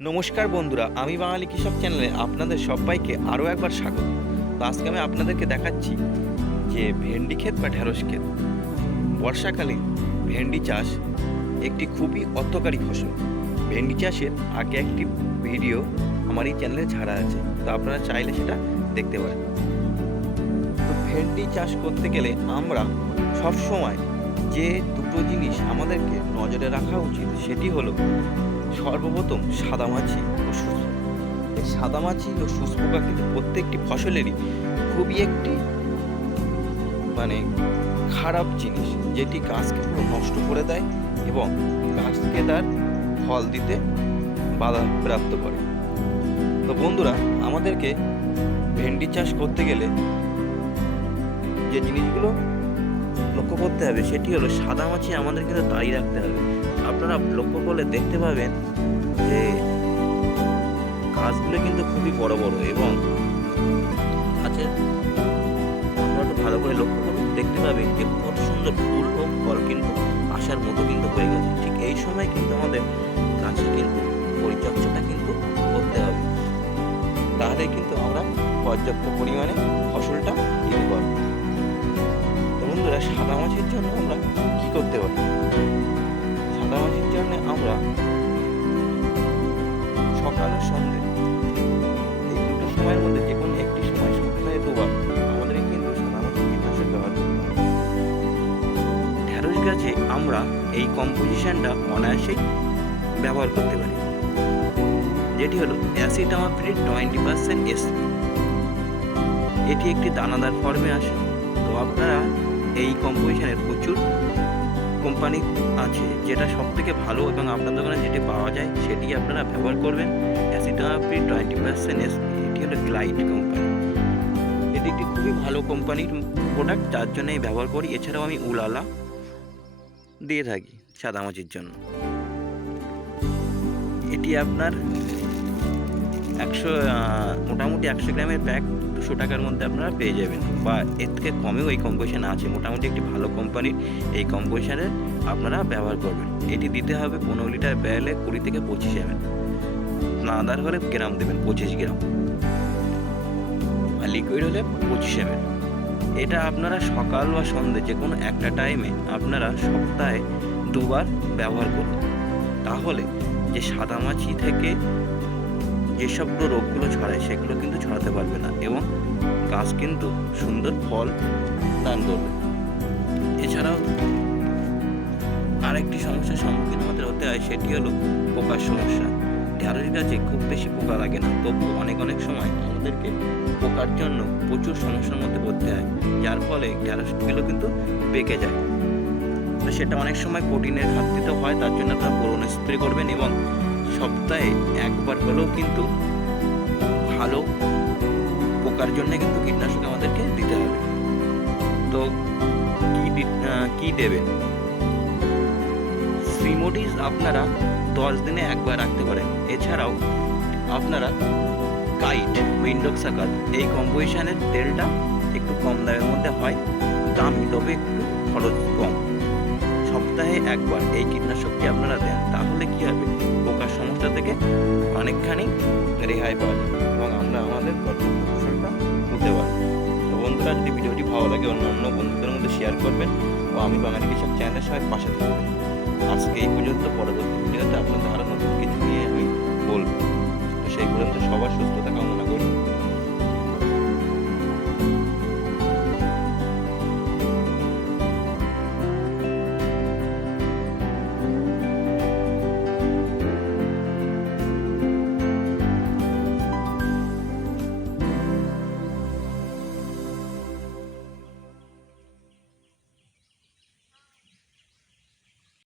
নমস্কার বন্ধুরা, আমি বাঙালি কৃষক চ্যানেলে আপনাদের সবাইকে আরও একবার স্বাগত। তো আজকে আমি আপনাদেরকে দেখাচ্ছি যে ভেন্ডি ক্ষেত বা ঢেঁড়স ক্ষেত। বর্ষাকালে ভেন্ডি চাষ একটি খুবই অর্থকারী ফসল। ভেন্ডি চাষের আগে একটি ভিডিও আমার এই চ্যানেলে ছাড়া আছে, তো আপনারা চাইলে সেটা দেখতে পারেন। তো ভেন্ডি চাষ করতে গেলে আমরা সব সময় যে দুটো জিনিস আমাদেরকে নজরে রাখা উচিত সেটি হলো সর্বপ্রথম সাদামাছি ও শুষ্ক। এই সাদামাছি ও শুষ্পোকা কিন্তু প্রত্যেকটি ফসলেরই খুবই একটি খারাপ জিনিস, যেটি গাছকে পুরো নষ্ট করে দেয় এবং গাছকে তার ফল দিতে বাধা প্রাপ্ত করে। তো বন্ধুরা, আমাদেরকে ভেন্ডি চাষ করতে গেলে যে জিনিসগুলো লক্ষ্য করতে হবে সেটি হলো সাদামাছি আমাদের কিন্তু দাঁড়িয়ে রাখতে হবে। আপনারা লক্ষ্য করলে দেখতে পাবেন যে গাছগুলো কিন্তু খুবই বড় বড় এবং গাছের আপনারা একটু ভালো করে লক্ষ্য করুন, দেখতে পাবেন যে কত সুন্দর ফুল ও ফল কিন্তু আসার মতো কিন্তু হয়ে গেছে। ঠিক এই সময় কিন্তু আমাদের গাছে কিন্তু পরিচর্যাটা কিন্তু করতে হবে, তাহলে কিন্তু আমরা পর্যাপ্ত পরিমাণে ফসলটা দিতে পারবো। তো বন্ধুরা, সাদামাছির জন্য আমরা কি করতে পারি? সাদামাছির জন্য আমরা সকাল ও সন্ধ্যে এই দুটো সময়ের মধ্যে যে কোনো একটি সময় সপ্তাহে দুবার আমাদের কিন্তু সাদামাছি কীটনাশক ব্যবহার করতে হবে। ঢেঁড়স গাছে আমরা এই কম্পোজিশনটা অনায়াসেই ব্যবহার করতে পারি, যেটি হলো অ্যাসিটামাপ্রিড 20% এসপি। এটি একটি দানাদার ফর্মে আসে। তো আপনারা এই কম্পোজিশনের প্রচুর কোম্পানি আছে, যেটা সব থেকে ভালো এবং আপনার দোকানে যেটি পাওয়া যায় সেটি আপনারা ব্যবহার করবেন। অ্যাসিটামাপ্রিড 20% এসপি, এটি হলো গ্লাইড কোম্পানি। এটি একটি খুবই ভালো কোম্পানির প্রোডাক্ট, যার জন্য আমি ব্যবহার করি। এছাড়াও আমি উলালা দিয়ে থাকি সাদামাছির জন্য। এটি আপনার মোটামুটি 100 গ্রামের প্যাক 200 টাকার মধ্যে আপনারা পেয়ে যাবেন, বা এর থেকে কমেও এই কম্পোজিশন আছে। মোটামুটি একটি ভালো কোম্পানির এই কম্পোজিশনের আপনারা ব্যবহার করবেন। এটি দিতে হবে 15 লিটার ব্যারেলে 20 থেকে 25 ml। দানাদার হলে গ্রাম দেবেন 25 গ্রাম, আর লিকুইড হলে 25 ml। এটা আপনারা সকাল বা সন্ধ্যে যে কোনো একটা টাইমে আপনারা সপ্তাহে দুবার ব্যবহার করুন। তাহলে যে সাদামাছি থেকে যেসব রোগগুলো ছড়ায় সেগুলো কিন্তু ছড়াতে পারবে না এবং গাছ কিন্তু সুন্দর ফল দান করবে। এছাড়াও আরেকটি সমস্যার সম্মুখীন আমাদের হতে হয়, সেটি হলো পোকার সমস্যা। ঢেঁড়স গাছে খুব বেশি পোকা লাগে না, তবু অনেক সময় আমাদেরকে পোকার জন্য প্রচুর সমস্যার মধ্যে পড়তে হয়, যার ফলে ঢেঁড়সগুলো কিন্তু পেকে যায়। তো সেটা অনেক সময় প্রোটিনের ঘাটতিতেও হয়, তার জন্য আপনারা বোরন স্প্রে করবেন এবং সপ্তাহে একবার হলেও কিন্তু ভালো পোকার জন্য কিন্তু কীটনাশক আমাদেরকে দিতে হবে। তো কি দেবেন? সিমোডিস আপনারা 10 দিনে একবার রাখতে পারেন। এছাড়াও আপনারা কাইট উইন্ডক্সাকার এই কম্পোজিশনের তেলটা একটু কম দামের মধ্যে হয়, দামি তবে একটু খরচ কম। সপ্তাহে একবার এই কীটনাশকটি আপনারা দেন, তাহলে কি হবে? পোকার সমস্যা থেকে অনেকখানি রেহাই পাওয়া যায় এবং আমরা আমাদের পর্যাপ্ত ফসলটা তুলতে পারি। তো বন্ধুরা, যদি ভিডিওটি ভালো লাগে অন্য বন্ধুদের মধ্যে শেয়ার করবেন ও আমি বাঙালি কৃষক চ্যানেলের সবাই পাশে থাকবেন। আজকে এই পর্যন্ত, পরবর্তী ভিডিওতে আপনাদের আরও